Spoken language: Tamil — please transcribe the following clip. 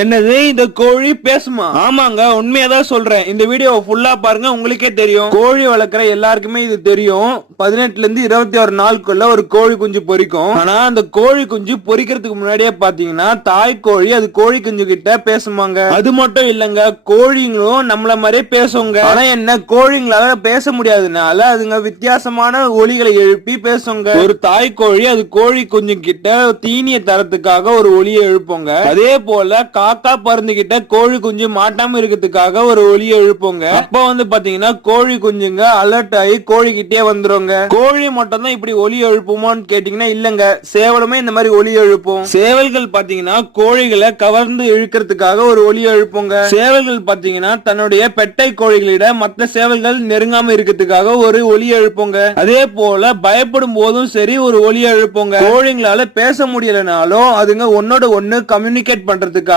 என்னது இந்த கோழி பேசுமா? ஆமாங்க, உண்மையாதான் சொல்றேன். இந்த வீடியோவை ஃபுல்லா பாருங்க, உங்களுக்கே தெரியும். கோழி வளர்க்குற எல்லாருக்குமே இது தெரியும். 18ல இருந்து 21 நாளுக்குள்ள ஒரு கோழி குஞ்சு பொரிக்கும். ஆனா அந்த கோழி குஞ்சு பொரிக்கிறதுக்கு முன்னாடியே பாத்தீங்கன்னா தாய் கோழி அது கோழி குஞ்சு கிட்ட பேசுமாங்க. அது மட்டும் இல்லங்க, கோழிங்களும் நம்மள மாதிரியே பேசுங்க. ஆனா என்ன, கோழிங்களால பேச முடியாதனால அதுங்க வித்தியாசமான ஒலிகளை எழுப்பி பேசுங்க. ஒரு தாய் கோழி அது கோழி குஞ்சு கிட்ட தீனியை தரத்துக்காக ஒரு ஒலியை எழுப்புங்க. அதே போல காக்கா பருந்து கிட்ட கோழி குஞ்சு மாட்டாம இருக்கிறதுக்காக ஒரு ஒலியை எழுப்புங்க. அப்ப வந்து பாத்தீங்கன்னா கோழி குஞ்சுங்க அலர்ட் ஆகி கோழி கிட்டே வந்துருங்க. கோழி மட்டும் தான் இப்படி ஒலி எழுப்புமான்னு கேட்டீங்கன்னா இல்லங்க, சேவலுமே இந்த மாதிரி ஒலி எழுப்பும். சேவல்கள் பாத்தீங்கன்னா கோழிகளை கவர்ந்து இழுக்கிறதுக்காக ஒரு ஒலி எழுப்புங்க. சேவல்கள் பாத்தீங்கன்னா தன்னுடைய பெட்டை கோழிகளிட மற்ற சேவல்கள் நெருங்காம இருக்கிறதுக்காக ஒரு ஒலி எழுப்புங்க. அதே போல பயப்படும் போதும் சரி ஒரு ஒலி எழுப்புங்க. கோழிங்களால பேச முடியலனாலும் அதுங்க ஒன்னோட ஒண்ணு கம்யூனிகேட் பண்றதுக்காக